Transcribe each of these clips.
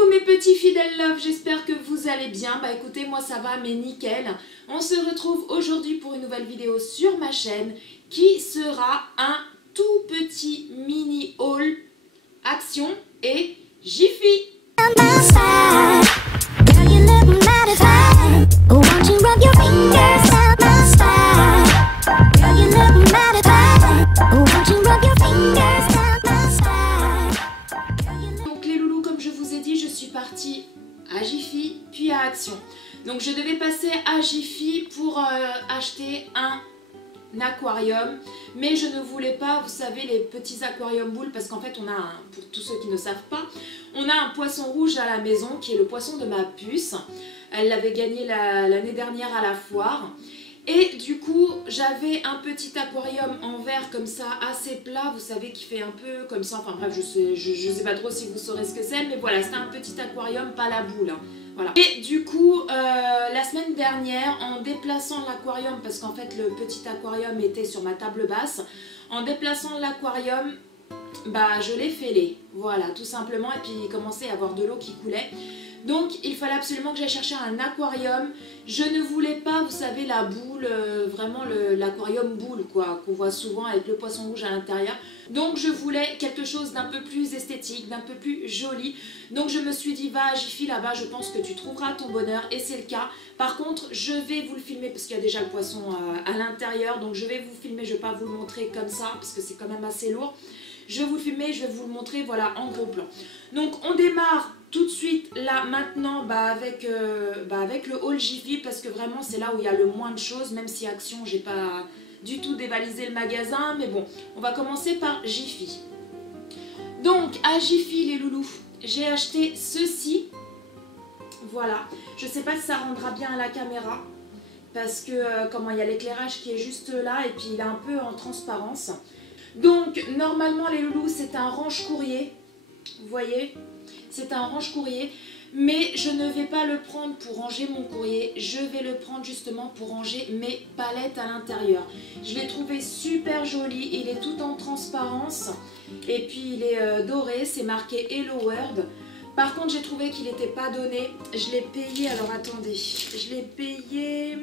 Coucou mes petits fidèles love, j'espère que vous allez bien. Bah écoutez, moi ça va mais nickel. On se retrouve aujourd'hui pour une nouvelle vidéo sur ma chaîne qui sera un tout petit mini haul Action et Jiffy. Donc les loulous, comme je vous ai dit, je suis partie à Jiffy puis à Action. Donc je devais passer à Jiffy pour acheter un aquarium, mais je ne voulais pas, vous savez, les petits aquariums boules, parce qu'en fait on a pour tous ceux qui ne savent pas, on a un poisson rouge à la maison qui est le poisson de ma puce. Elle l'avait gagné l'année dernière à la foire. Et du coup, j'avais un petit aquarium en verre comme ça, assez plat, vous savez, qui fait un peu comme ça. Enfin bref, je sais pas trop si vous saurez ce que c'est, mais voilà, c'était un petit aquarium, pas la boule. Hein. Voilà. Et du coup, la semaine dernière, en déplaçant l'aquarium, parce qu'en fait le petit aquarium était sur ma table basse, en déplaçant l'aquarium, bah je l'ai fêlé, voilà, tout simplement, et puis il commençait à y avoir de l'eau qui coulait. Donc il fallait absolument que j'aille chercher un aquarium. Je ne voulais pas, vous savez, la boule, vraiment l'aquarium boule quoi, qu'on voit souvent avec le poisson rouge à l'intérieur. Donc je voulais quelque chose d'un peu plus esthétique, d'un peu plus joli. Donc je me suis dit, va à Jiffy là-bas, je pense que tu trouveras ton bonheur, et c'est le cas. Par contre, je vais vous le filmer parce qu'il y a déjà le poisson à l'intérieur. Donc je vais vous filmer, je ne vais pas vous le montrer comme ça parce que c'est quand même assez lourd. Je vais vous le filmer, je vais vous le montrer, voilà, en gros plan. Donc on démarre tout de suite là maintenant avec le haul Jiffy, parce que vraiment c'est là où il y a le moins de choses, même si Action j'ai pas du tout dévalisé le magasin, mais bon, on va commencer par Jiffy. Donc à Jiffy les loulous, j'ai acheté ceci, voilà, je sais pas si ça rendra bien à la caméra, parce que comment il y a l'éclairage qui est juste là, et puis il est un peu en transparence. Donc normalement les loulous c'est un range courrier, vous voyez, c'est un range courrier, mais je ne vais pas le prendre pour ranger mon courrier, je vais le prendre justement pour ranger mes palettes à l'intérieur. Je l'ai trouvé super joli, il est tout en transparence et puis il est doré, c'est marqué Hello World. Par contre j'ai trouvé qu'il n'était pas donné, je l'ai payé, alors attendez, je l'ai payé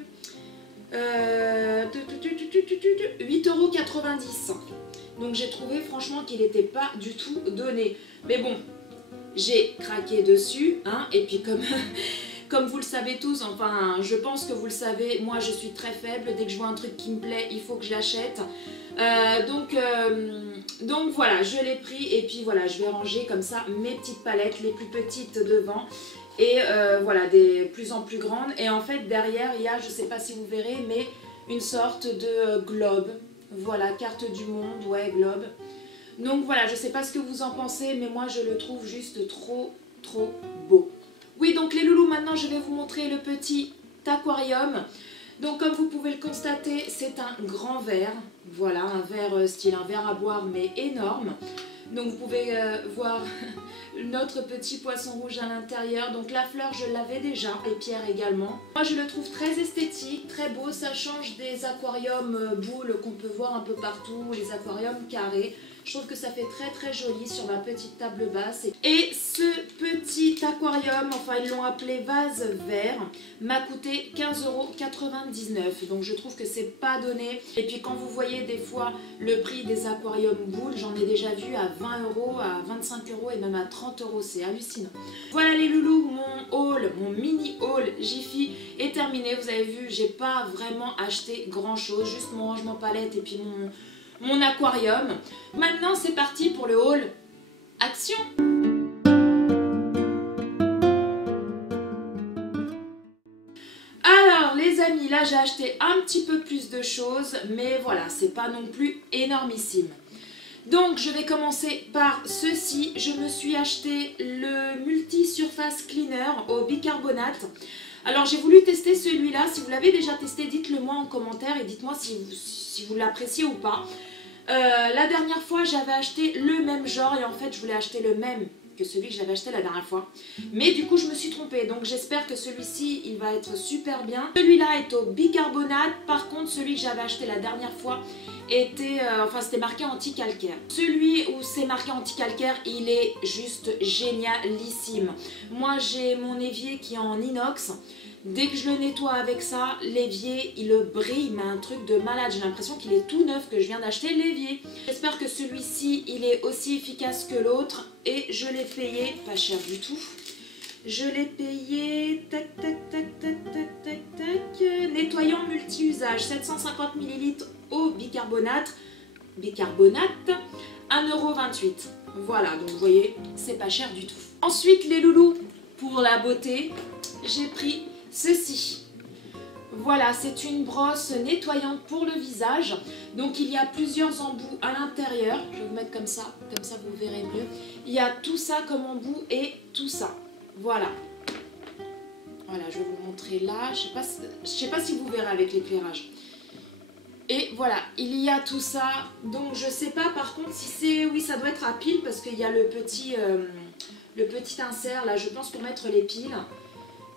8,90 €. Donc j'ai trouvé franchement qu'il n'était pas du tout donné. Mais bon, j'ai craqué dessus, hein, et puis comme vous le savez tous, enfin je pense que vous le savez, moi je suis très faible, dès que je vois un truc qui me plaît, il faut que je l'achète. Donc voilà, je l'ai pris et puis voilà, je vais ranger comme ça mes petites palettes, les plus petites devant. Et voilà, des plus en plus grandes. Et en fait derrière il y a, je sais pas si vous verrez, mais une sorte de globe. Voilà, carte du monde, ouais, globe. Donc voilà, je sais pas ce que vous en pensez, mais moi je le trouve juste trop beau. Oui, donc les loulous, maintenant je vais vous montrer le petit aquarium. Donc comme vous pouvez le constater, c'est un grand verre. Voilà, un verre style un verre à boire mais énorme. Donc vous pouvez voir notre petit poisson rouge à l'intérieur. Donc la fleur je l'avais déjà, et Pierre également. Moi je le trouve très esthétique, très beau. Ça change des aquariums boules qu'on peut voir un peu partout, les aquariums carrés. Je trouve que ça fait très joli sur ma petite table basse. Et ce petit aquarium, enfin ils l'ont appelé vase vert, m'a coûté 15,99 €. Donc je trouve que c'est pas donné. Et puis quand vous voyez des fois le prix des aquariums boules, j'en ai déjà vu à 20 €, à 25 € et même à 30 €. C'est hallucinant. Voilà les loulous, mon haul, mon mini haul Jiffy est terminé. Vous avez vu, j'ai pas vraiment acheté grand chose, juste mon rangement palette et puis mon aquarium. Maintenant c'est parti pour le haul Action. Alors les amis, là j'ai acheté un petit peu plus de choses, mais voilà, c'est pas non plus énormissime. Donc je vais commencer par ceci. Je me suis acheté le multi surface cleaner au bicarbonate. Alors j'ai voulu tester celui-là. Si vous l'avez déjà testé, dites-le moi en commentaire et dites-moi si vous l'appréciez ou pas. La dernière fois j'avais acheté le même genre et en fait je voulais acheter le même que celui que j'avais acheté la dernière fois. Mais du coup, je me suis trompée. Donc, j'espère que celui-ci, il va être super bien. Celui-là est au bicarbonate. Par contre, celui que j'avais acheté la dernière fois était... c'était marqué anti-calcaire. Celui où c'est marqué anti-calcaire, il est juste génialissime. Moi, j'ai mon évier qui est en inox. Dès que je le nettoie avec ça, l'évier, il brille, mais un truc de malade. J'ai l'impression qu'il est tout neuf, que je viens d'acheter l'évier. J'espère que celui-ci, il est aussi efficace que l'autre. Et je l'ai payé, pas cher du tout. Je l'ai payé, tac, tac, tac, tac, tac, tac, tac, nettoyant multi-usage, 750 ml au bicarbonate, 1,28 €. Voilà, donc vous voyez, c'est pas cher du tout. Ensuite, les loulous, pour la beauté, j'ai pris ceci. Voilà, c'est une brosse nettoyante pour le visage. Donc il y a plusieurs embouts à l'intérieur. Je vais vous mettre comme ça vous verrez mieux. Il y a tout ça comme embout et tout ça. Voilà. Voilà, je vais vous montrer là. Je sais pas si vous verrez avec l'éclairage. Et voilà, il y a tout ça. Donc je sais pas par contre si c'est... Oui, ça doit être à pile parce qu'il y a le petit insert là, je pense, pour mettre les piles.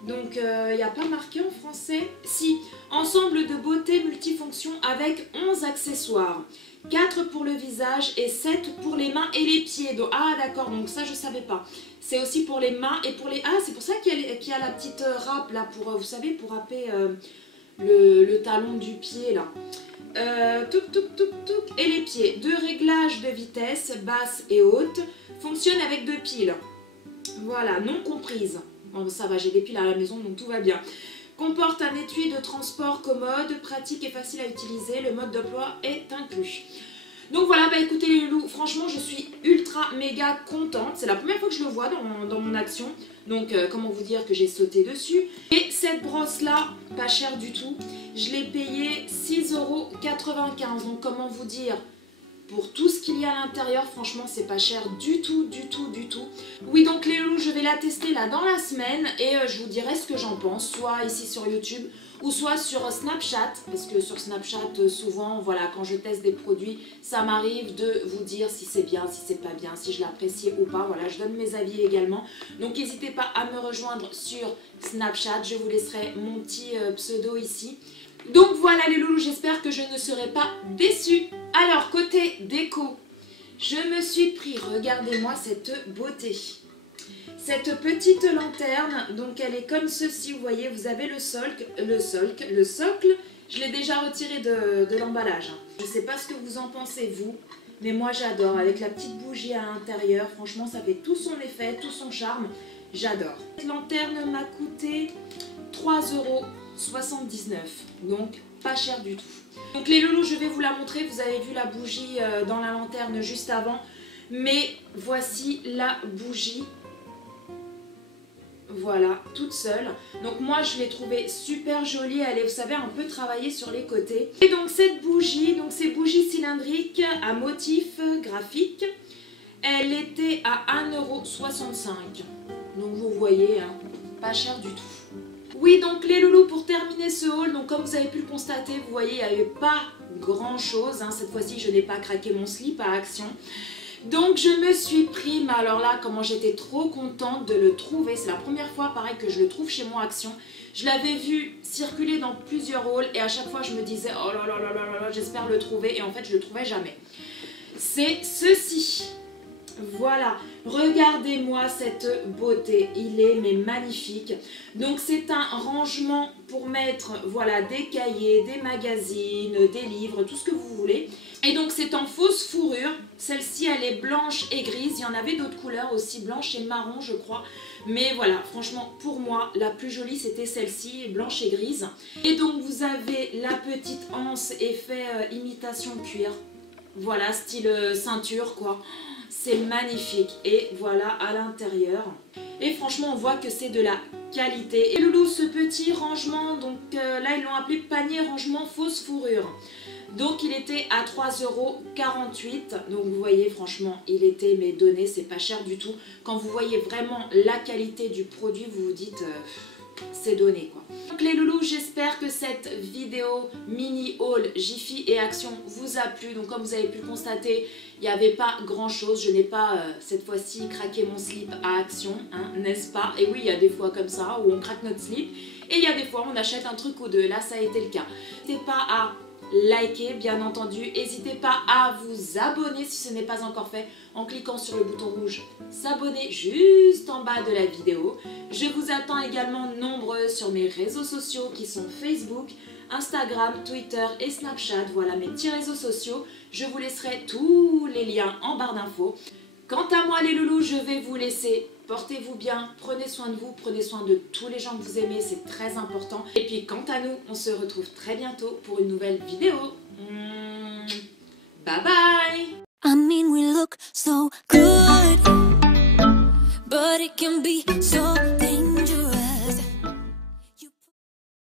Donc il n'y a pas marqué en français. Si, ensemble de beauté multifonction avec 11 accessoires. 4 pour le visage et 7 pour les mains et les pieds. Donc, ah d'accord, donc ça je savais pas. C'est aussi pour les mains et pour les... Ah, c'est pour ça qu'il y a la petite râpe là, pour, vous savez, pour râper le talon du pied là. Et les pieds. 2 réglages de vitesse, basse et haute. Fonctionne avec 2 piles. Voilà, non comprises. Bon, ça va, j'ai des piles à la maison, donc tout va bien. Comporte un étui de transport commode, pratique et facile à utiliser. Le mode d'emploi est inclus. Donc voilà, bah écoutez les loulous, franchement je suis ultra méga contente. C'est la première fois que je le vois dans mon action. Donc comment vous dire que j'ai sauté dessus. Et cette brosse là, pas chère du tout. Je l'ai payée 6,95 €. Donc comment vous dire, pour tout ce qu'il y a à l'intérieur, franchement c'est pas cher du tout, du tout, du tout. Oui, donc les loulous, je vais la tester là dans la semaine et je vous dirai ce que j'en pense, soit ici sur YouTube ou soit sur Snapchat, parce que sur Snapchat souvent, voilà, quand je teste des produits, ça m'arrive de vous dire si c'est bien, si c'est pas bien, si je l'apprécie ou pas. Voilà, je donne mes avis également. Donc n'hésitez pas à me rejoindre sur Snapchat, je vous laisserai mon petit pseudo ici. Donc voilà les loulous, j'espère que je ne serai pas déçue. Alors côté déco, je me suis pris, regardez-moi cette beauté. Cette petite lanterne, donc elle est comme ceci, vous voyez, vous avez le socle, je l'ai déjà retiré de l'emballage. Je ne sais pas ce que vous en pensez vous, mais moi j'adore, avec la petite bougie à l'intérieur, franchement ça fait tout son effet, tout son charme, j'adore. Cette lanterne m'a coûté 3,79 €, donc pas cher du tout. Donc les loulous, je vais vous la montrer, vous avez vu la bougie dans la lanterne juste avant, mais voici la bougie. Voilà, toute seule. Donc moi je l'ai trouvée super jolie, elle est, vous savez, un peu travaillée sur les côtés. Et donc cette bougie, donc ces bougies cylindriques à motif graphique, elle était à 1,65 €. Donc vous voyez, hein, pas cher du tout. Oui, donc les loulous, pour terminer ce haul, donc comme vous avez pu le constater, vous voyez, il n'y avait pas grand chose, hein. Cette fois-ci je n'ai pas craqué mon slip à Action. Donc je me suis pris, mais alors là, comment j'étais trop contente de le trouver. C'est la première fois, pareil, que je le trouve chez moi Action. Je l'avais vu circuler dans plusieurs hauls et à chaque fois je me disais, oh là là là là là, j'espère le trouver. Et en fait je le trouvais jamais. C'est ceci. Voilà, regardez-moi cette beauté, il est mais magnifique. Donc c'est un rangement pour mettre, voilà, des cahiers, des magazines, des livres, tout ce que vous voulez. Et donc c'est en fausse fourrure, celle-ci elle est blanche et grise, il y en avait d'autres couleurs aussi, blanche et marron je crois. Mais voilà, franchement pour moi la plus jolie c'était celle-ci, blanche et grise. Et donc vous avez la petite anse effet imitation cuir, voilà, style ceinture quoi. C'est magnifique et voilà à l'intérieur. Et franchement on voit que c'est de la qualité. Et loulou, ce petit rangement, donc là ils l'ont appelé panier rangement fausse fourrure. Donc il était à 3,48 €. Donc vous voyez franchement il était mais donné, c'est pas cher du tout. Quand vous voyez vraiment la qualité du produit vous vous dites c'est donné quoi. Donc les loulous, j'espère que cette vidéo mini haul Jiffy et Action vous a plu. Donc comme vous avez pu le constater, il n'y avait pas grand chose. Je n'ai pas cette fois-ci craqué mon slip à Action, hein, n'est-ce pas? Et oui, il y a des fois comme ça où on craque notre slip. Et il y a des fois on achète un truc ou deux. Là ça a été le cas. N'hésitez pas à liker bien entendu. N'hésitez pas à vous abonner si ce n'est pas encore fait en cliquant sur le bouton rouge s'abonner juste en bas de la vidéo. Je vous attends également nombreux sur mes réseaux sociaux qui sont Facebook, Instagram, Twitter et Snapchat. Voilà mes petits réseaux sociaux. Je vous laisserai tous les liens en barre d'infos. Quant à moi les loulous, je vais vous laisser. Portez-vous bien, prenez soin de vous, prenez soin de tous les gens que vous aimez, c'est très important. Et puis quant à nous, on se retrouve très bientôt pour une nouvelle vidéo. Bye bye! I mean, we look so good, but it can be so